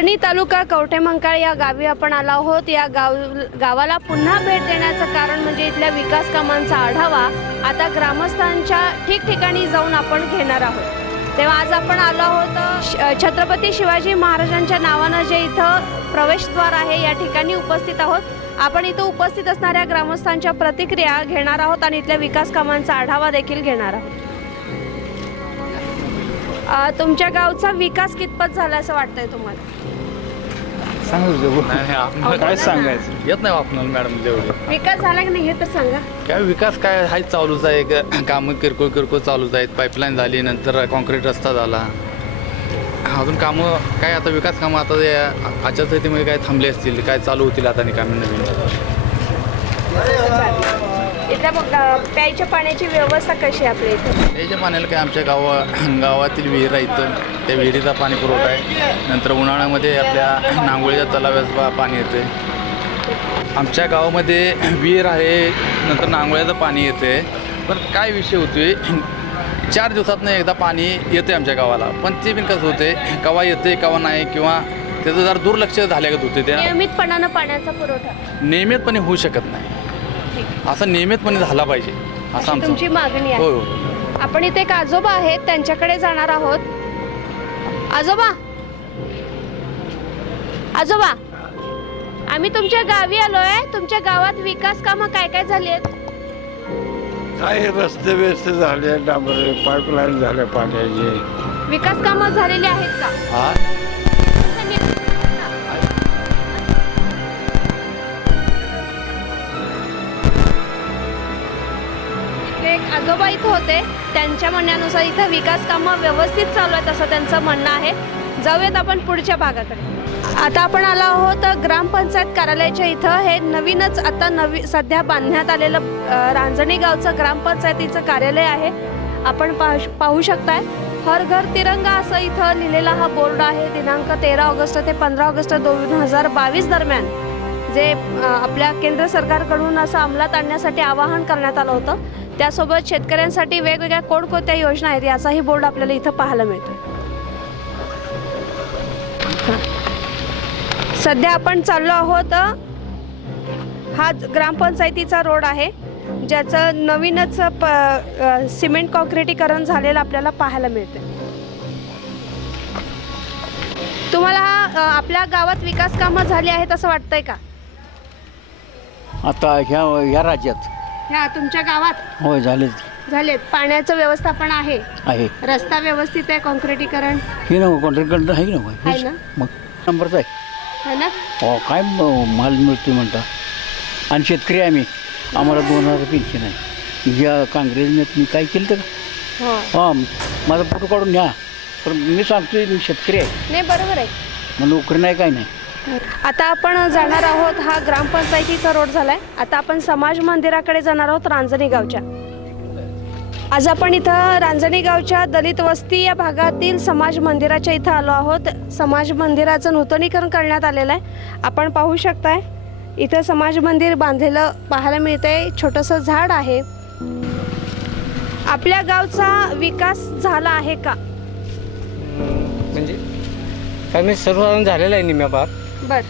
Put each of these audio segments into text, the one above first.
रांजणी तालुका कवठेमंकाळ या गावी आपण आलो आहोत। या गावाला पुन्हा भेट देण्याचं कारण म्हणजे इथल्या विकास कामांचा आढावा आता ग्रामस्थांच्या ठिकठिकाणी जाऊन आपण घेणार आहोत। तेव्हा आज आपण आलो आहोत छत्रपती शिवाजी महाराजांच्या नावानं जे इथं प्रवेशद्वार आहे या ठिकाणी उपस्थित आहोत। आपण इथं उपस्थित असणाऱ्या ग्रामस्थांच्या प्रतिक्रिया घेणार आहोत आणि इथल्या विकास कामांचा आढावा देखील घेणार आहोत। तुमच्या गावचा विकास कितपत झाला असं वाटतंय तुम्हाला? काय सांगायचं येत नाही आपल्याला मॅडम जेवढे विकास झाला की नाही हे तर सांगा। काय विकास काय हाय चालूच आहे, कामं किरकोळ चालूच आहेत। पाईपलाईन झाली, नंतर कॉन्क्रीट रस्ता झाला, अजून कामं काय आता विकास कामं आता आचारसंहितेमध्ये काय थांबले असतील, काय चालू होतील आता कामं नवीन। इथं मग प्यायच्या पाण्याची व्यवस्था कशी आहे आपल्या इथं? प्यायच्या पाण्याला काय आमच्या गावातील विहीर आहे, इथं त्या विहिरीचा पाणी पुरवठा आहे। नंतर उन्हाळ्यामध्ये आपल्या नांगोळीच्या तलाव्याचं पाणी येते। आमच्या गावामध्ये विहीर आहे, नंतर नांगोळ्याचं पाणी येते। पण काय विषय होतोय, 4 दिवसातनं एकदा पाणी येते आमच्या गावाला, पण ते पण कसं होते, केव्हा येते केव्हा नाही, किंवा त्याचं जरा दुर्लक्ष झाल्यागत होते। त्या नियमितपणानं पाण्याचा पुरवठा नियमितपणे होऊ शकत नाही, असं नियमितपणे झाला पाहिजे असं आमचं तुमची मागणी आहे। हो, आपण इथे एक आजोबा आहेत, त्यांच्याकडे जाणार आहोत। आजोबा आजोबा आम्ही तुमच्या गावी आलोय। तुमच्या गावात विकास कामं काय काय झाली आहेत? काही रस्ते व्यस्त झाले, डांबरे पाईपलाईन झाले पाण्याचे। विकास कामं झालेली आहेत का? एक आजोबा इथं होते, त्यांच्या म्हणण्यानुसार इथं विकास कामं व्यवस्थित चालू आहेत असं त्यांचं म्हणणं आहे। जाऊयात आपण पुढच्या भागाकडे। आता आपण आलो आहोत ग्रामपंचायत कार्यालयाच्या इथं। हे नवीनच आता सध्या बांधण्यात आलेलं रांजणी गावचं ग्रामपंचायतीचं कार्यालय आहे। आपण पाहू शकताय हर घर तिरंगा असं इथं लिहिलेला हा बोर्ड आहे। दिनांक 13 ऑगस्ट ते 15 ऑगस्ट 2022 दरम्यान जे आपल्या केंद्र सरकारकडून असं अंमलात आणण्यासाठी आवाहन करण्यात आलं होतं। त्यासोबत शेतकऱ्यांसाठी वेगवेगळ्या कोणकोणत्या योजना आहेत याचाही बोर्ड आपल्याला इथं पाहायला मिळतो। सध्या आपण चाललो आहोत, हा ग्रामपंचायतीचा रोड आहे ज्याचं नवीनच सिमेंट कॉन्क्रिटीकरण झालेलं आपल्याला पाहायला मिळते। तुम्हाला आपल्या गावात विकास कामं झाली आहेत असं वाटतंय का? आता ह्या राज्यात ह्या तुमच्या गावात होय झालेत। पाण्याचं व्यवस्थापन आहे, रस्ता व्यवस्थित आहे, कॉन्क्रिटीकरण हे ना कॉन्ट्रॅक्टर आहे ना? मग नंबरच आहे ना? हो, काय माल मिळतो म्हणता। आणि शेतकरी आहे, आम्हाला 2000 पेन्शन आहे। ज्या काँग्रेसने मी काय केलं तर हां माझा फोटो काढून घ्या, पण मी सांगतोय मी शेतकरी आहे। नाही बरोबर आहे, मग नोकरी नाही काय नाही। आता आपण जाणार आहोत, हा ग्रामपंचायतीचा रोड झालाय। आता आपण समाज मंदिराकडे जाणार आहोत रांजणी गावच्या। आज आपण इथं रांजणी गावच्या दलित वस्ती या भागातील समाज मंदिराच्या इथं आलो आहोत। समाज मंदिराचं नूतनीकरण करण्यात आलेलं आहे। आपण पाहू शकताय इथं समाज मंदिर बांधलेलं पाहायला मिळतंय, छोटंसं झाड आहे। आपल्या गावचा विकास झाला आहे का? म्हणजे काय मी सर्वसाधारण झालेलं आहे निम्म्या भाग,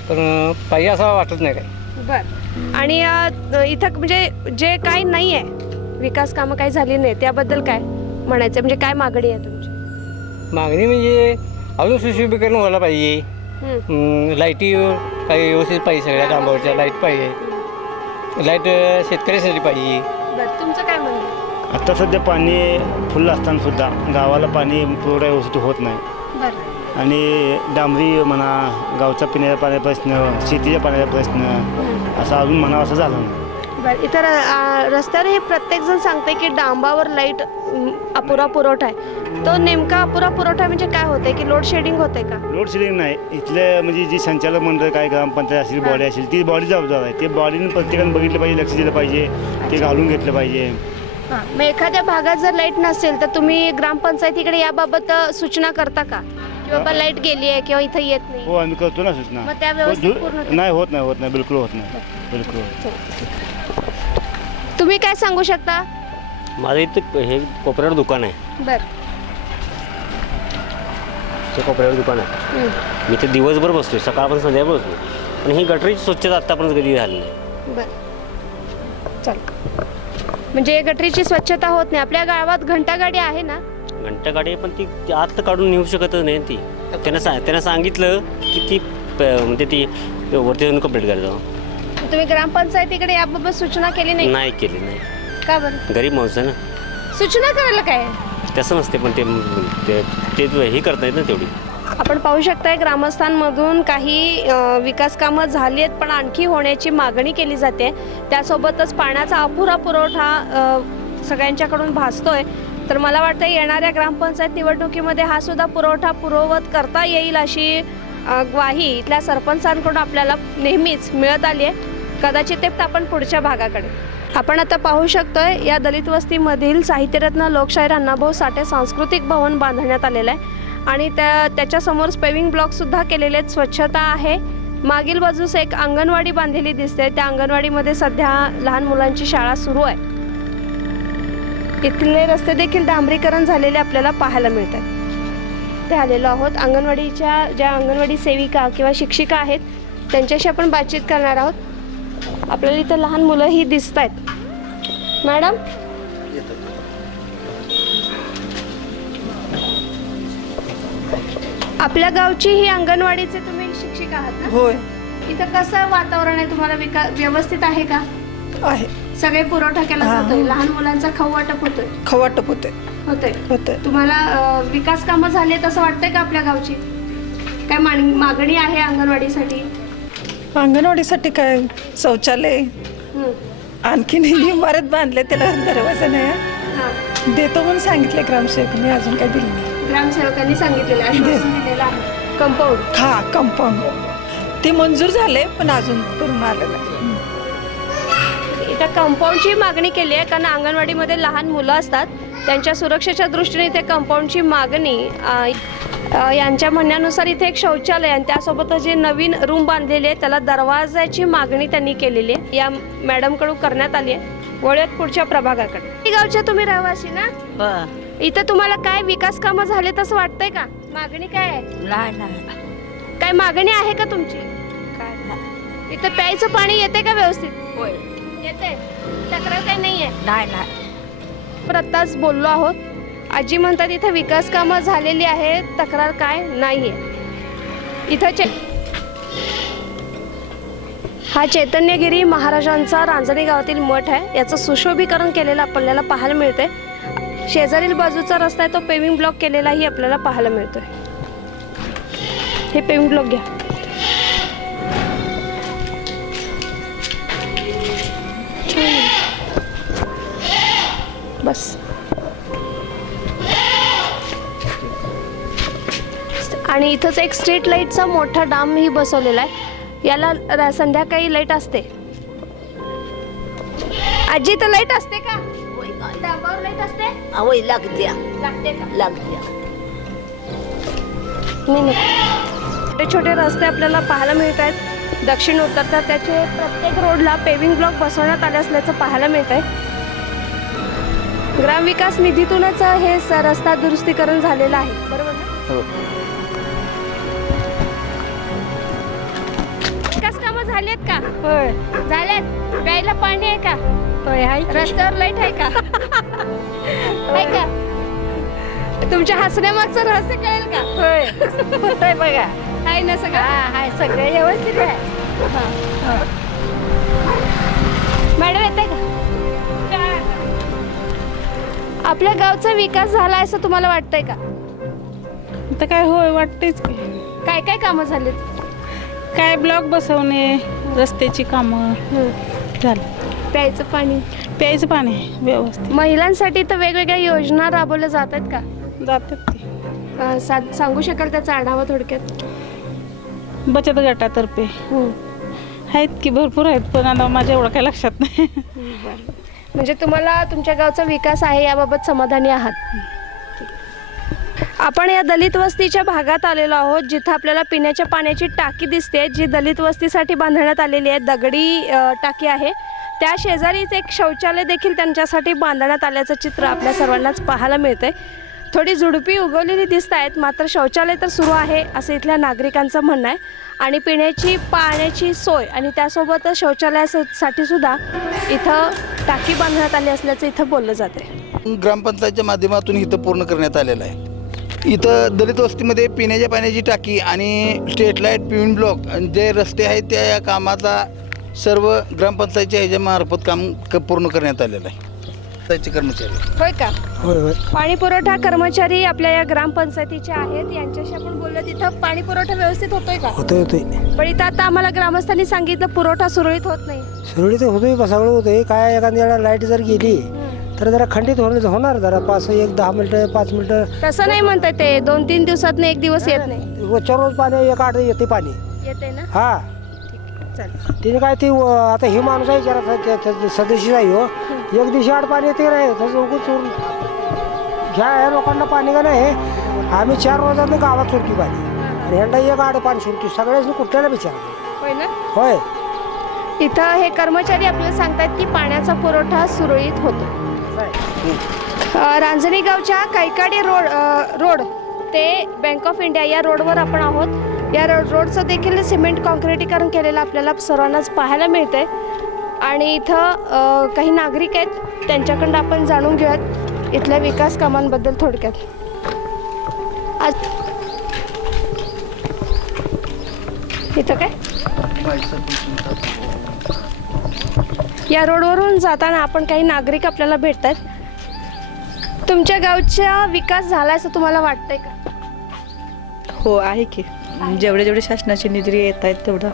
पण पाहिजे असं वाटत नाही काय। बर, आणि इथं म्हणजे जे काही नाही आहे, विकास कामं काही झाली नाही, त्याबद्दल काय म्हणायचं? म्हणजे काय मागणी आहे तुमची? मागणी म्हणजे अजून सुशोभीकरण व्हायला पाहिजे, लाईटी काही व्यवस्थित पाहिजे, सगळ्या डांबावरच्या लाईट पाहिजे, लाईट शेतकऱ्यासाठी पाहिजे। बरं, तुमचं काय म्हणणं आहे? आता सध्या पाणी फुल असताना सुद्धा गावाला पाणी पुरवठा व्यवस्थित होत नाही। बरं, आणि डांबरी म्हणा, गावचा पिण्याच्या पाण्याचा प्रश्न, शेतीच्या पाण्याचा प्रश्न असा अजून म्हणावा असं झालं नाही। बरं, इतर रस्त्यावर हे प्रत्येकजण सांगते की डांबावर लाईट अपुरा पुरवठा आहे। तो नेमका अपुरा पुरवठा म्हणजे काय होतंय, की लोड शेडिंग होते का? लोड शेडिंग नाही, इथले म्हणजे जी संचालक मंडळ काय ग्रामपंचायत असेल, बॉडी असेल, ती बॉडी जबाबदार आहे। ते बॉडीने प्रत्येकाने बघितलं पाहिजे, लक्ष दिलं पाहिजे, ते घालून घेतलं पाहिजे। मग एखाद्या भागात जर लाईट नसेल तर तुम्ही ग्रामपंचायतीकडे याबाबत सूचना करता का, की बाबा लाईट गेली आहे किंवा इथं येत नाही? हो, आम्ही करतो ना सूचना। मग त्या व्यवस्थित पूर्ण नाही होत नाही, बिलकुल होत नाही, बिलकुल। तुम्ही काय सांगू शकता? माझं इथं हे कोपऱ्यावर दुकान आहे। बर, त्या कोपऱ्यावर दुकान आहे. मी ते दिवसभर बसतो, सकाळपासून संध्याकाळ बसतो, पण ही गटरीची स्वच्छता आत्तापर्यंत कधी झाली नाही. बरं चल, म्हणजे गटरीची स्वच्छता होत नाही. आपल्या गावात घंटागाडी आहे ना? घंटागाडी पण ती आत काढून नेऊ शकतच नाही ती. त्यांना सांगितलं की ती म्हणजे ती वरती जाऊन कंप्लीट करायचं. तुम्ही ग्रामपंचायतीकडे याबाबत सूचना केली नाही? नाही केली नाही. का बरं? गरीब माणूस आहे ना, सूचना करायला काय? तसं नसते, पण ते हे करता येत ना तेवढी. आपण पाहू शकताय ग्रामस्थांमधून काही विकास कामं झाली आहेत, पण आणखी होण्याची मागणी केली जाते. त्यासोबतच पाण्याचा अपुरा पुरवठा सगळ्यांच्याकडून भासतोय. तर मला वाटतं येणाऱ्या ग्रामपंचायत निवडणुकीमध्ये हा सुद्धा पुरवठा पूर्ववत करता येईल अशी ग्वाही इथल्या सरपंचांकडून आपल्याला नेहमीच मिळत आली आहे. कदाचित ते आपण पुढच्या भागाकडे आपण आता पाहू शकतोय. या दलित वस्तीमधील साहित्यरत्न लोकशाहीर अण्णाभाऊ साठे सांस्कृतिक भवन बांधण्यात आलेलं आहे आणि त्याच्यासमोर पेविंग ब्लॉकसुद्धा केलेले आहेत. स्वच्छता आहे. मागील बाजूस एक अंगणवाडी बांधलेली दिसते. त्या अंगणवाडीमध्ये सध्या लहान मुलांची शाळा सुरू आहे. इथले रस्ते देखील डांबरीकरण झालेले आपल्याला पाहायला मिळतात. ते आलेलो आहोत. अंगणवाडीच्या ज्या अंगणवाडी सेविका किंवा शिक्षिका आहेत त्यांच्याशी आपण बातचीत करणार आहोत. आपल्याला इथं लहान मुलंही दिसत आहेत. मॅडम, आपल्या गावची ही अंगणवाडीचे तुम्ही शिक्षिका आहात ना? होय इथं कसं वातावरण आहे? तुम्हाला व्यवस्थित आहे का? आहे. सगळे पुरवठा केला जातोय? लहान मुलांचा खाऊ वाटप होतोय? खवाटप होते होतंय. तुम्हाला विकास कामं झाली आहेत असं वाटतंय का आपल्या गावची? काय मागणी आहे अंगणवाडीसाठी? अंगणवाडीसाठी काय शौचालय, आणखीन इमारत बांधले, त्याला दरवाजा नाही देतो म्हणून सांगितले ग्रामसेवकांनी, अजून काय दिलं नाही. ग्रामसेवकांनी सांगितलेलं आश्वासन दिलेलं आहे. कंपाऊंड कंपाऊंड ते मंजूर झाले पण अजून करून आलं नाही. इथं कंपाऊंडची मागणी केली आहे कारण अंगणवाडीमध्ये लहान मुलं असतात. त्यांच्या सुरक्षेच्या दृष्टीने इथे कंपाऊंडची मागणी यांच्या म्हणण्यानुसार इथे एक शौचालय आणि त्यासोबतच जे नवीन रूम बांधलेले आहे त्याला दरवाजाची मागणी त्यांनी केलेली आहे. या मॅडमकडून करण्यात आली आहे. वळूयात पुढच्या प्रभागाकडे. गावच्या तुम्ही रहिवासी ना? इथं तुम्हाला काय विकास कामं झाले तसं वाटतंय का? मागणी काय आहे? नाही. काय मागणी आहे का तुमची? इथं प्यायचं पाणी येते का व्यवस्थित? होय. येते. तक्रार काही नाहीये? नाही. आत्ताच बोललो आहोत. आजी म्हणतात इथं विकास कामं झालेली आहेत, तक्रार काय नाहीये. इथं हा चैतन्यगिरी महाराजांचा रांजणी गावातील मठ आहे. याचं सुशोभीकरण केलेलं आपल्याला पाहायला मिळते. शेजारील बाजूचा रस्ता आहे तो पेविंग ब्लॉक केलेलाही आपल्याला पाहायला मिळतोय. हे पेविंग ब्लॉक घ्या. बस. आणि इथंच एक स्ट्रीट लाईटचा मोठा डामही बसवलेला आहे. याला संध्याकाळी लाईट असते. आजी तर लाईट असते का? डाबावर लाईट असते? लागते लागते का? लागते. नाही. छोटे छोटे रस्ते आपल्याला पाहायला मिळत आहेत. दक्षिण उतरतात त्याचे प्रत्येक रोडला पेविंग ब्लॉक बसवण्यात आले असल्याचं पाहायला मिळत आहे. ग्रामविकास निधीतूनच हे रस्ता दुरुस्तीकरण झालेलं आहे, बरोबर ना? विकास कामं झालेत का? होय. झालेत. प्यायला पाणी आहे का? होय आहे. रस्त्यावर लाईट आहे का? आहे का? तुमच्या हसण्यामागचं रहस्य कळेल का? होय. होतंय बघा. आहे ना सगळं? आहे सगळे व्यवस्थित आहे. मॅडम येते का? आपल्या गावचा विकास झाला असं तुम्हाला वाटतंय का? तर काय होय वाटतेच की. काय काय कामं झालीत? काय ब्लॉक बसवणे, रस्त्याची कामं झाली. प्यायचं पाणी व्यवस्थित महिलांसाठी तर वेगवेगळ्या योजना राबवल्या जात आहेत का? जातात ते. सांगू शकाल त्याचा आढावा थोडक्यात? बचत गटातर्फे आहेत की भरपूर आहेत, पण आता माझ्या एवढं काही लक्षात नाही. म्हणजे तुम्हाला तुमच्या गावचा विकास आहे याबाबत समाधानी आहात? आपण या दलित वस्तीच्या भागात आलेलो आहोत जिथं आपल्याला पिण्याच्या पाण्याची टाकी दिसते जी दलित वस्तीसाठी बांधण्यात आलेली आहे. दगडी टाकी आहे. त्या शेजारीच एक शौचालय देखील त्यांच्यासाठी बांधण्यात आल्याचं चित्र आपल्या सर्वांनाच पाहायला मिळतंय. थोडी झुडपी उगवलेली दिसत आहेत, मात्र शौचालय तर सुरू आहे असं इथल्या नागरिकांचं म्हणणं आहे. आणि पिण्याची पाण्याची सोय आणि त्यासोबतच शौचालयासाठी सुद्धा इथं टाकी बांधण्यात आली असल्याचं इथं बोललं जाते. ग्रामपंचायतच्या माध्यमातून इथं पूर्ण करण्यात आलेलं आहे. इथं दलित वस्तीमध्ये पिण्याच्या पाण्याची टाकी आणि स्ट्रीट लाईट, पिऊन ब्लॉक जे रस्ते आहेत त्या या कामाचा सर्व ग्रामपंचायतच्या ह्याच्यामार्फत काम पूर्ण करण्यात आलेलं आहे. पंचायतचे कर्मचारी होय का? होय होय. पाणी पुरवठा कर्मचारी आपल्या या ग्रामपंचायतीचे आहेत, यांच्याशी आपण बोललो. तिथं पाणी पुरवठा व्यवस्थित होतोय का? होतोय पण इथं आता आम्हाला ग्रामस्थांनी सांगितलं पुरवठा सुरळीत होत नाही. सुरळीत होतोय, सगळं होतंय. काय एखाद्या वेळा लाईट जर गेली तर जरा खंडित होणार जरा 10 मिनिटं 5 मिनिटं. तसं नाही म्हणतात ते, 2-3 दिवसात एक दिवस येत नाही. रोजच्या रोज पाणी 1-8 येते पाणी. येते ना? हा तिने काय ती आता हे माणूस आहे जरा सदस्य आहे हो. एक दिवशी 8 पाणी येते नाही तसं उगूच ह्या लोकांना पाणी का नाही. आम्ही 4 रोजात गावात सोडतो पाणी आणि ह्यांना 1-8 पाणी सोडतो. सगळ्याच कुठल्याला विचार होय ना? होय. इथं हे कर्मचारी आपल्याला सांगतात की पाण्याचा पुरवठा सुरळीत होतो. रांजणी गावच्या कैकाडी रोड ते बँक ऑफ इंडिया या रोडवर आपण आहोत. या रोडचं देखील सिमेंट कॉन्क्रिटीकरण केलेलं आपल्याला सर्वांनाच पाहायला मिळतंय. आणि इथं काही नागरिक आहेत, त्यांच्याकडून आपण जाणून घेऊयात इथल्या विकास कामांबद्दल थोडक्यात. आज इथं काय या रोडवरून जाताना आपण काही नागरिक आपल्याला भेटतात. तुमच्या गावचा विकास झाला असं तुम्हाला वाटतंय का? हो आहे की, जेवढे शासनाचे निधी येत आहेत तेवढं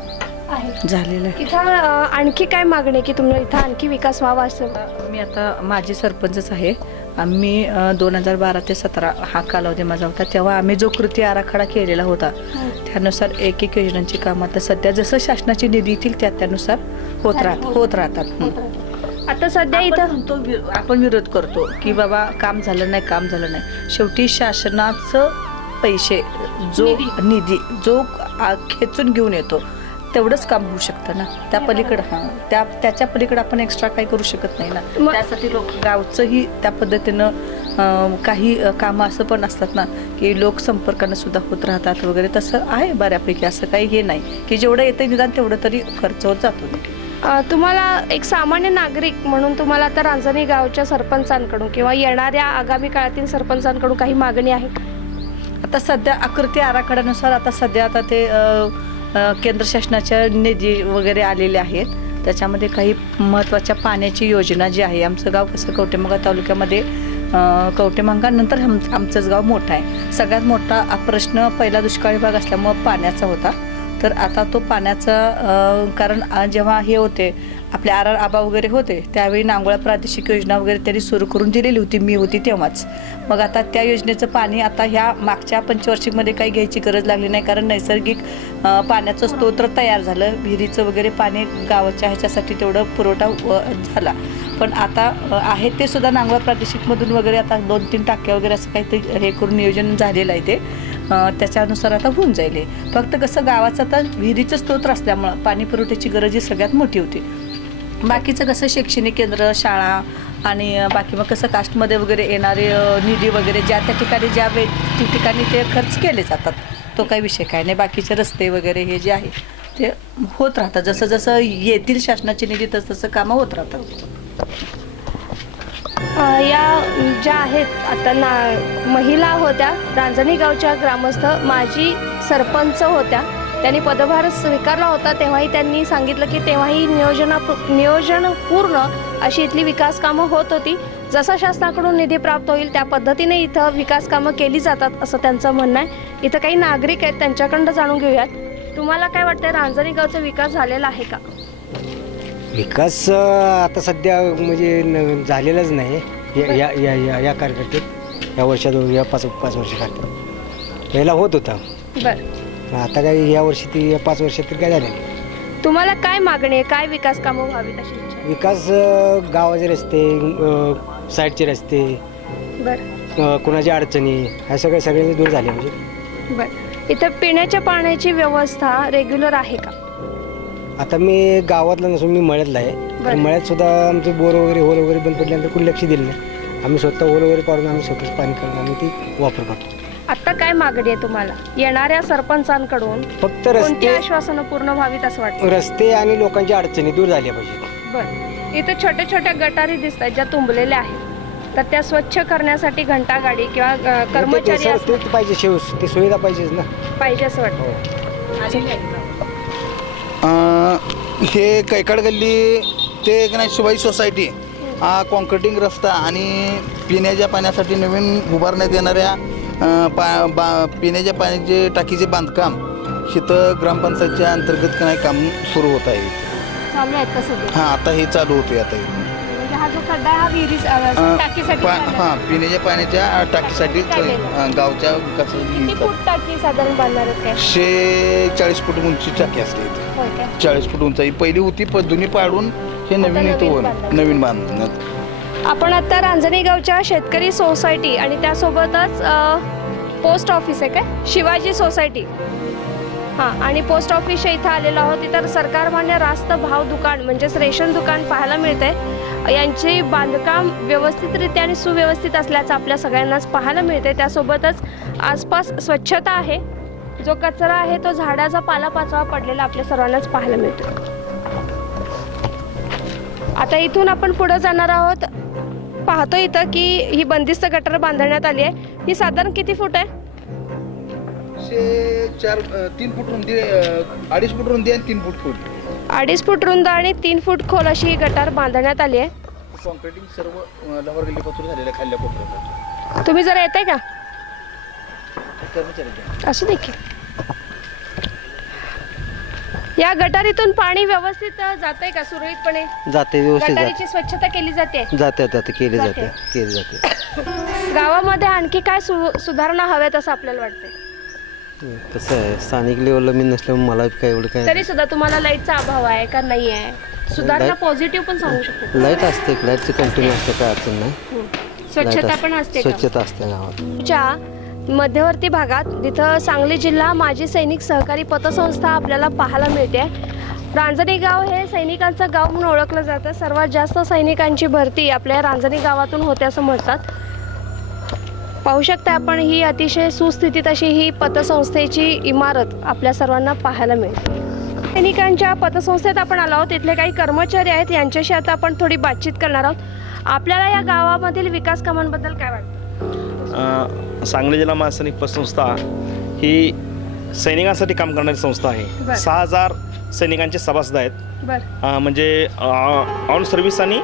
झालेलं आहे. इथं आणखी काय मागणी की तुम्हाला इथं आणखी विकास व्हावा असं? मी आता माझी सरपंचच आहे. आम्ही 2012 ते 17 हा कालावधी माझा होता, तेव्हा आम्ही जो कृती आराखडा केलेला होता त्यानुसार एक योजनांची कामं आता सध्या जसं शासनाची निधी येतील त्यानुसार होत राहतात. आता सध्या इथं आपण विरोध करतो की बाबा काम झालं नाही. शेवटी शासनाचं पैसे जो निधी जो खेचून घेऊन येतो तेवढंच काम होऊ शकतं ना. त्या पलीकडं त्याच्या पलीकडं आपण एक्स्ट्रा काही करू शकत नाही ना. त्यासाठी लोक गावचंही त्या पद्धतीनं काही कामं असं पण असतात ना की लोक संपर्कानं सुद्धा होत राहतात वगैरे. तसं आहे बऱ्यापैकी, असं काही हे नाही की जेवढं येतं निदान तेवढं तरी खर्च होत जातो. तुम्हाला एक सामान्य नागरिक म्हणून तुम्हाला आता रांजणी गावच्या सरपंचांकडून किंवा येणाऱ्या आगामी काळातील सरपंचांकडून काही मागणी आहे? आता सध्या कृती आराखड्यानुसार आता ते केंद्र शासनाच्या निधी वगैरे आलेले आहेत. त्याच्यामध्ये काही महत्त्वाच्या पाण्याची योजना जी आहे. आमचं गाव कसं कवटेमंगा तालुक्यामध्ये कवटेमंगानंतर आमचंच गाव मोठं आहे. सगळ्यात मोठा प्रश्न पहिला दुष्काळी भाग असल्यामुळं पाण्याचा होता. तर आता तो पाण्याचा कारण जेव्हा हे होते आपले RR आबा वगैरे होते त्यावेळी नांगोळा प्रादेशिक योजना वगैरे त्यांनी सुरू करून दिलेली होती, मी होती तेव्हाच. मग आता त्या योजनेचं पाणी आता ह्या मागच्या पंचवार्षिकमध्ये काही घ्यायची गरज लागली नाही, कारण नैसर्गिक पाण्याचं स्तोत्र तयार झालं. विहिरीचं वगैरे पाणी गावाच्या ह्याच्यासाठी तेवढं पुरवठा झाला. पण आता आहे ते सुद्धा नांगोळा प्रादेशिकमधून वगैरे आता 2-3 टाक्या वगैरे असं काहीतरी हे करून नियोजन झालेलं आहे. ते त्याच्यानुसार आता होऊन जाईल. फक्त कसं गावाचं आता विहिरीचं स्तोत्र असल्यामुळं पाणी पुरवठ्याची गरज ही सगळ्यात मोठी होती. बाकीचं कसं शैक्षणिक केंद्र, शाळा आणि बाकी मग कसं कास्टमध्ये वगैरे येणारे निधी वगैरे ज्या त्या ठिकाणी ते खर्च केले जातात. तो काही विषय काय नाही. बाकीचे रस्ते वगैरे हे जे आहे ते होत राहतात. जसं जसं येतील शासनाचे निधी तसं कामं होत राहतात. या ज्या आहेत आता महिला होत्या, रांजणी गावच्या ग्रामस्थ माजी सरपंच होत्या. त्यांनी पदभार स्वीकारला होता तेव्हाही त्यांनी सांगितलं की तेव्हाही नियोजन पूर्ण अशी इथली विकास कामं होत होती. जसा शासनाकडून निधी प्राप्त होईल त्या पद्धतीने इथं विकास कामं केली जातात असं त्यांचं म्हणणं आहे. इथं काही नागरिक आहेत, त्यांच्याकडनं जाणून घेऊयात. तुम्हाला काय वाटतं, रांजणी गावचा विकास झालेला आहे का? विकास आता सध्या म्हणजे झालेलाच नाही या कार्यकर्त्यात. या वर्षात या 5 वर्षाखाली पहिला होत होता. बरं, आता काय या वर्षी ती 5 वर्षात तरी काय झालं. तुम्हाला काय मागणी आहे, काय विकास कामं व्हावीत अशी इच्छा आहे? विकास गावाचे रस्ते, साईडचे रस्ते, बरं कुणाच्या अडचणी ह्या सगळे दूर झाले. म्हणजे बरं, इथं पिण्याच्या पाण्याची व्यवस्था रेग्युलर आहे का? आता मी गावातला नसून मी मळ्यातला आहे. मळ्यात सुद्धा आमचे बोर वगैरे होल वगैरे बंद पडल्यानंतर कोणी लक्ष दिलं नाही. आम्ही स्वतः ओल वगैरे पाडून आम्ही स्वतःच पाणी करून आम्ही ती वापर करतो. आता काय मागणी आहे तुम्हाला येणाऱ्या सरपंचांकडून? फक्त कोणती रस्ते आश्वासनं पूर्ण व्हावीत असं वाटतं? रस्ते आणि लोकांच्या अडचणी दूर झाल्या पाहिजेत. बरं, इथे छोट्या छोट्या गटारी दिसत आहेत ज्या तुंबलेल्या आहेत, तर त्या स्वच्छ करण्यासाठी घंटागाडी किंवा कर्मचारी ते असणं ते पाहिजे, ती सुविधा पाहिजेच ना. पाहिजे असं वाटतं. हे कैकाड गल्ली ते एक नाही सुबाई सोसायटी हा कॉन्क्रिटिंग रस्ता आणि पिण्याच्या पाण्यासाठी नवीन उभारण्यात येणाऱ्या पिण्याच्या पाण्याचे टाकीचे बांधकाम इथं ग्रामपंचायतच्या अंतर्गत नाही काम सुरू होत आहे. चालू आहेत का सगळे? हां, आता हे चालू होते. आता म्हणजे हा जो खड्डा आहे हा विहिरी टाकीसाठी बांधला. हां, पिण्याच्या पाण्याच्या टाकीसाठी गावच्या किती विकासासाठी फूट टाकी साधारण बांधणार आहेत काय? 40 फूट उंची टाकी असते इथे. होय काय? 40 फूट उंचाई पहिली होती, पण जुनी पाडून हे नवीन आता इथं नवीन बांधण्यात. आपण आता रांजणी गावच्या शेतकरी सोसायटी आणि त्यासोबतच पोस्ट ऑफिस आहे काय, शिवाजी सोसायटी, हां, आणि पोस्ट ऑफिसच्या इथं आलेलो आहोत. इतर सरकारमान्य रास्त भाव दुकान म्हणजेच रेशन दुकान पाहायला मिळते. यांचे बांधकाम व्यवस्थितरित्या आणि सुव्यवस्थित असल्याचं आपल्या सगळ्यांनाच पाहायला मिळते. त्यासोबतच आसपास स्वच्छता आहे. जो कचरा आहे तो झाडाचा पालापाचोळा पडलेला आपल्या सर्वांनाच पाहायला मिळतो. आता इथून आपण पुढे जाणार आहोत. पाहतो इथं की ही बंदिस्त गटर बांधण्यात आली आहे. ही साधारण किती फूट आहे? 3 फूट रुंदी, 2.5 फूट रुंदी आणि 3 फूट खोल. 2.5 फूट रुंद आणि 3 फूट खोल अशी ही गटार बांधण्यात आली आहे. कॉन्क्रिटिंग सर्व लवर गल्लीपासून झालेलं आहे, खाल्ल्या कोपऱ्यात. तुम्ही जरा येताय का? कर्मचारी असू देखील या गटारीतून पाणी व्यवस्थित जातंय का सुरळीतपणे? जाते व्यवस्थित गटारीची स्वच्छता केली जाते? जाते केली जाते. जाते. गावामध्ये आणखी काय सुधारणा हव्यात असं आपल्याला वाटतंय? कसं आहे, स्थानिक लेवलला मी नसल्यामुळे मला काय एवढं काय. तरी सुद्धा तुम्हाला लाईटचा अभाव आहे का नाही आहे? सुधारणा पॉझिटिव्ह पण सांगू शकतो. लाईट असते, लाईटचं कंटिन्यू असते, काय अडचण नाही. स्वच्छता पण असते का? स्वच्छता असते गावात. च्या मध्यवर्ती भागात जिथं सांगली जिल्हा माजी सैनिक सहकारी पतसंस्था आपल्याला पाहायला मिळते. रांजणी गाव हे सैनिकांचं गाव म्हणून ओळखलं जातं. सर्वात जास्त सैनिकांची भरती आपल्या रांजणी गावातून होते असं म्हणतात. पाहू शकता आपण ही अतिशय सुस्थितीत अशी ही पतसंस्थेची इमारत आपल्या सर्वांना पाहायला मिळते. सैनिकांच्या पतसंस्थेत आपण आलो आहोत. इथले काही कर्मचारी आहेत, यांच्याशी आता आपण थोडी बातचीत करणार आहोत. आपल्याला या गावामधील विकास कामांबद्दल काय वाटतं? सांगली जिल्हा महासैनिक पतसंस्था ही सैनिकांसाठी काम करणारी संस्था आहे. 6000 सैनिकांचे सभासद आहेत. बरं, म्हणजे ऑन सर्व्हिस आणि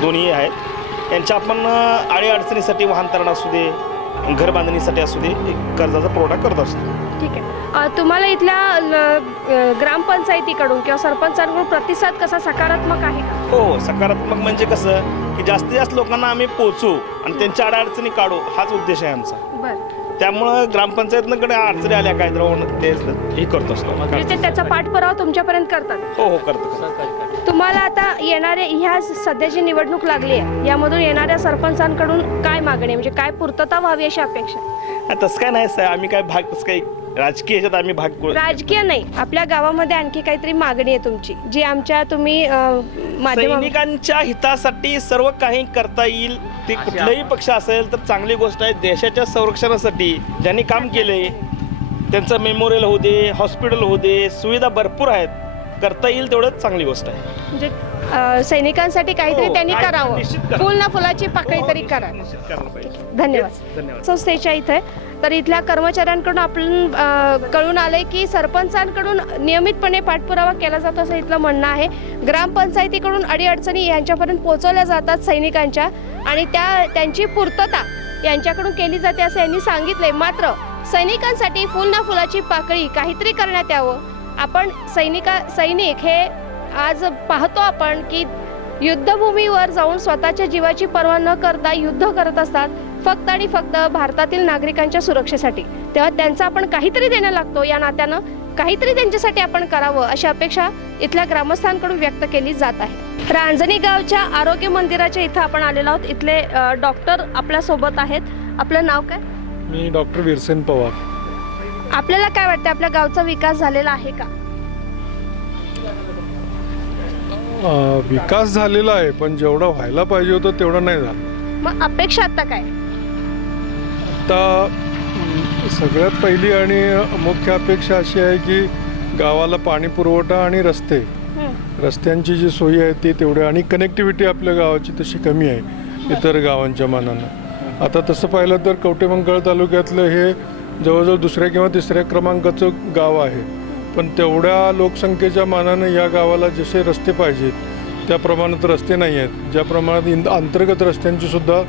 दोन्ही आहेत. यांच्या आपण अडीअडचणीसाठी वाहन तरण असू दे, घर बांधणीसाठी असू दे, कर्जाचा पुरवठा करत असतो. ठीक आहे. तुम्हाला इथल्या ग्रामपंचायतीकडून किंवा सरपंचांकडून प्रतिसाद कसा सकारात्मक आहे का? हो, सकारात्मक म्हणजे कसं की जास्तीत जास्त लोकांना आम्ही पोहोचू आणि त्यांच्या अडचणी काढू, हाच उद्देश आहे आमचा. बरं, त्यामुळं ग्रामपंचायतकडे अडचणी आल्या काय तर ते हे करत असतो. म्हणजे त्याचा पाठपुरावा तुमच्यापर्यंत करतात? हो, करतो. तुम्हाला आता येणाऱ्या ह्या सध्याची निवडणूक लागली आहे, यामधून येणाऱ्या सरपंचांकडून काय मागणी आहे, म्हणजे काय पूर्तता व्हावी अशी अपेक्षा? तसं काय नाही, आम्ही काय भाग तसं काही राजकीय ह्याच्यात आम्ही भाग राजकीय नाही, आपल्या गावामध्ये आणखी काहीतरी मागणी आहे तुमची जी आमच्या तुम्ही सैनिकांच्या हितासाठी सर्व काही करता येईल. ते कुठलाही पक्ष असेल तर चांगली गोष्ट आहे. देशाच्या संरक्षणासाठी ज्यांनी काम केले त्यांचं मेमोरियल होऊ दे, हॉस्पिटल होऊ दे, सुविधा भरपूर आहेत. करता येईल तेवढंच चांगली गोष्ट आहे. म्हणजे सैनिकांसाठी काहीतरी त्यांनी करावं, फुल ना फुलाची पाकळी तरी करा. धन्यवाद. संस्थेच्या इथे तर इथल्या कर्मचाऱ्यांकडून आपण कळून आलंय की सरपंचांकडून नियमितपणे पाठपुरावा केला जातो असं इथलं म्हणणं आहे. ग्रामपंचायतीकडून अडीअडचणी यांच्यापर्यंत पोहोचवल्या जातात सैनिकांच्या आणि त्यांची पूर्तता यांच्याकडून केली जाते असं यांनी सांगितलंय. मात्र सैनिकांसाठी फुल ना फुलाची पाकळी काहीतरी करण्यात यावं. आपण सैनिक हे आज पाहतो आपण की युद्धभूमीवर जाऊन स्वतःच्या जीवाची पर्वा न करता युद्ध करत असतात, फक्त आणि फक्त भारतातील नागरिकांच्या सुरक्षेसाठी. तेव्हा त्यांचं आपण काहीतरी देणं लागतो. या नात्यानं काहीतरी त्यांच्यासाठी आपण करावं अशी अपेक्षा इथल्या ग्रामस्थांकडून व्यक्त केली जात आहे. रांजणी गावच्या आरोग्य मंदिराच्या इथं आपण आलेलो आहोत. इथले डॉक्टर आपल्या सोबत आहेत. आपलं नाव काय? मी डॉक्टर वीरसेन पवार. आपल्याला काय वाटतं, आपल्या गावचा विकास झालेला आहे का? विकास झालेला आहे, पण जेवढा व्हायला पाहिजे होतं तेवढा नाही झाला. मग अपेक्षा आता काय? आता सगळ्यात पहिली आणि मुख्य अपेक्षा अशी आहे की गावाला पाणी पुरवठा आणि रस्त्यांची जी सोयी आहे ती तेवढी, आणि कनेक्टिव्हिटी आपल्या गावाची तशी कमी आहे इतर गावांच्या मानानं. आता तसं पाहिलं तर कवटेमंकाळ तालुक्यातलं हे जवळजवळ दुसऱ्या किंवा तिसऱ्या क्रमांकाचं गाव आहे, पण तेवढ्या लोकसंख्येच्या मानानं या गावाला जसे रस्ते पाहिजेत त्या प्रमाणात रस्ते नाही आहेत. ज्या प्रमाणात अंतर्गत रस्त्यांची सुद्धा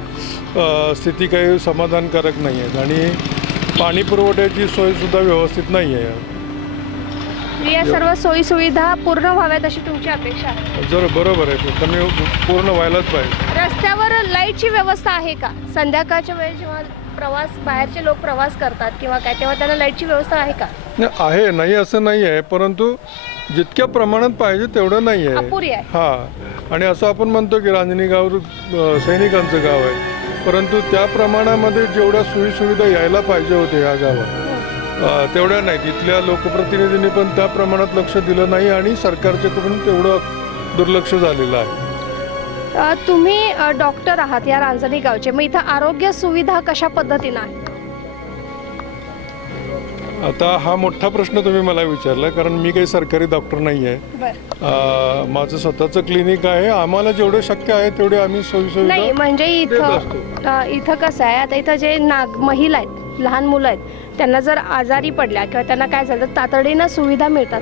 स्थिती काही समाधानकारक नाही आहेत, आणि पाणी पुरवठ्याची सोयसुद्धा व्यवस्थित नाही आहे. या सर्व सोयी सुविधा पूर्ण व्हाव्यात अशी तुमची अपेक्षा आहे? जर बरोबर आहे, कमी पूर्ण व्हायलाच पाहिजे. रस्त्यावर लाईटची व्यवस्था आहे का? संध्याकाळच्या वेळेस जेव्हा बाहेरचे लोक प्रवास करतात किंवा काय, तेव्हा त्यांना लाईटची व्यवस्था आहे का? आहे, नाही असं नाही आहे, परंतु जितक्या प्रमाणात पाहिजे तेवढं नाही आहे. अपुरी आहे. हां, आणि असं आपण म्हणतो की रांजणी गाव सैनिकांचं गाव आहे, परंतु त्या प्रमाणामध्ये जेवढ्या सोयीसुविधा यायला पाहिजे होते ह्या गावात तेवढ्या नाही. तिथल्या लोकप्रतिनिधींनी पण त्या प्रमाणात लक्ष दिलं नाही, आणि सरकारच्याकडून तेवढं दुर्लक्ष झालेलं आहे. तुम्ही डॉक्टर आहात या रांजणी गावचे, मग इथं आरोग्य सुविधा कशा पद्धतीनं आहे? आता हा मोठा प्रश्न तुम्ही मला विचारला, कारण मी काही सरकारी डॉक्टर नाही आहे. माझं स्वतःचं क्लिनिक आहे. आम्हाला जेवढे शक्य आहे तेवढे आम्ही सोयीसुविधा नाही, म्हणजे इथं कसं आहे, आता इथं जे महिला आहेत, लहान मुलं आहेत, त्यांना जर आजारी पडल्या किंवा त्यांना काय झालं तर तातडीनं सुविधा मिळतात.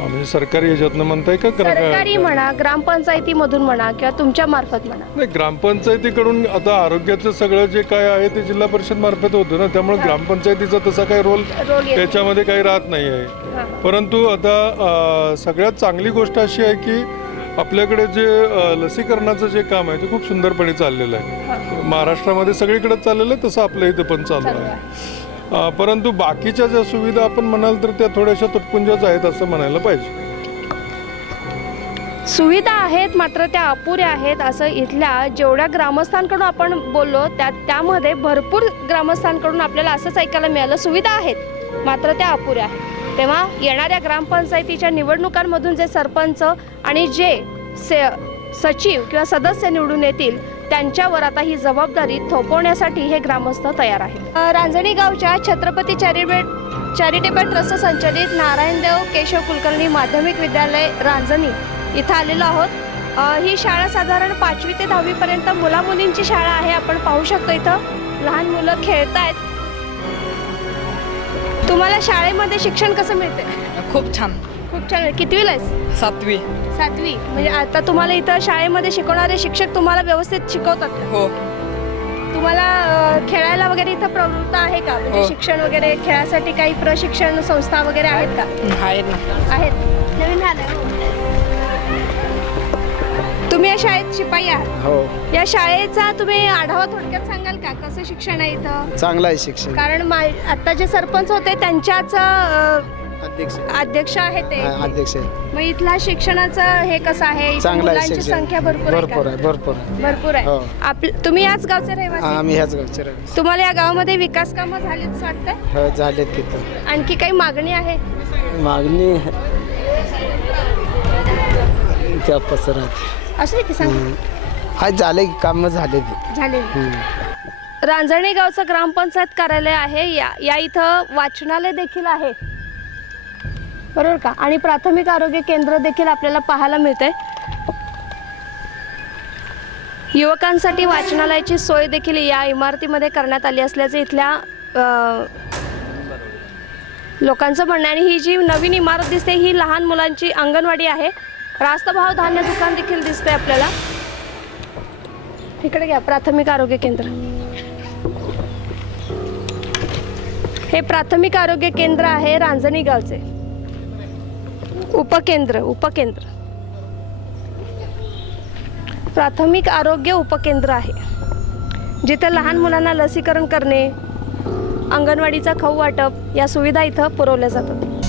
म्हणजे सरकारी ह्याच्यातनं म्हणताय का? सरकारी म्हणा, ग्रामपंचायतीमधून म्हणा किंवा तुमच्या मार्फत म्हणा. नाही, ग्रामपंचायतीकडून आता आरोग्याचं सगळं जे काय आहे ते जिल्हा परिषद मार्फत होतं ना, त्यामुळे ग्रामपंचायतीचा तसा काही रोल त्याच्यामध्ये काही राहत नाही आहे. परंतु आता सगळ्यात चांगली गोष्ट अशी आहे की आपल्याकडे जे लसीकरणाचं जे काम आहे ते खूप सुंदरपणे चाललेलं आहे. महाराष्ट्रामध्ये सगळीकडे चाललेलं आहे, तसं आपल्या इथं पण चालू आहे. परंतु बाकीच्या ज्या सुविधा आपण म्हणाल तर त्या थोड्याशा तुटपुंजाच आहेत असं म्हणायला पाहिजे. सुविधा आहेत मात्र त्या अपुऱ्या आहेत असं इथल्या जेवढ्या ग्रामस्थांकडून आपण बोललो त्यामध्ये भरपूर ग्रामस्थांकडून आपल्याला असंच ऐकायला मिळालं, सुविधा आहेत मात्र त्या अपुऱ्या आहेत. तेव्हा येणाऱ्या ग्रामपंचायतीच्या निवडणुकांमधून जे सरपंच आणि जे सचिव किंवा सदस्य निवडून येतील त्यांच्यावर आता ही जबाबदारी थोपवण्यासाठी हे ग्रामस्थ तयार आहेत. रांजणी गावच्या छत्रपती चॅरिटेबल ट्रस्ट संचलित नारायणदेव केशव कुलकर्णी माध्यमिक विद्यालय रांजणी इथं आलेलो आहोत. ही शाळा साधारण 5वी ते 10वी पर्यंत मुलामुलींची शाळा आहे. आपण पाहू शकतो इथं लहान मुलं खेळत आहेत. तुम्हाला शाळेमध्ये शिक्षण कसं मिळते? खूप छान. खूप छान. कितवीला आहेस? 7वी. 7वी. म्हणजे आता तुम्हाला इथं शाळेमध्ये शिकवणारे शिक्षक तुम्हाला व्यवस्थित शिकवतात? हो. तुम्हाला खेळायला वगैरे इथं प्रवृत्त आहे का? म्हणजे शिक्षण वगैरे खेळासाठी काही प्रशिक्षण संस्था वगैरे आहेत का? आहेत ना. आहेत. नवीन आलं. तुम्ही या शाळेत शिपाई आहात? हो. या शाळेचा तुम्ही आढावा थोडक्यात सांगाल का? कसं शिक्षण आहे इथं? चांगलं आहे शिक्षण. कारण आता जे सरपंच होते त्यांच्याच अध्यक्ष आहे ते. अध्यक्ष आहे. मग इथला शिक्षणाचं हे कसं आहे? मुलांची संख्या भरपूर आहे. तुम्ही याच गावचे रहिवासी? आम्ही ह्याच गावचे रहिवासी. तुम्हाला या गावामध्ये विकास कामं झालीच वाटतंय? झालेत तिथं. आणखी काही मागणी आहे? मागणी त्या पसरात असं की सांग. आज झाले काम झाले झाले. रांजणी गावचं ग्रामपंचायत कार्यालय आहे. या इथं वाचनालय देखील आहे, बरोबर का? आणि प्राथमिक आरोग्य केंद्र देखील आपल्याला पाहायला मिळतंय. युवकांसाठी वाचनालयाची सोय देखील या इमारतीमध्ये करण्यात आली असल्याचे इथल्या लोकांचं म्हणणं आहे. आणि ही जी नवीन इमारत दिसते ही लहान मुलांची अंगणवाडी आहे. रास्तभाव धान्य दुकान देखील दिसतंय आपल्याला. इकडे घ्या. प्राथमिक आरोग्य केंद्र. हे प्राथमिक आरोग्य केंद्र आहे रांजणी गावचे. उपकेंद्र प्राथमिक आरोग्य उपकेंद्र आहे, जिथे लहान मुलांना लसीकरण करणे, अंगणवाडीचा खाऊ वाटप या सुविधा इथं पुरवल्या जातात.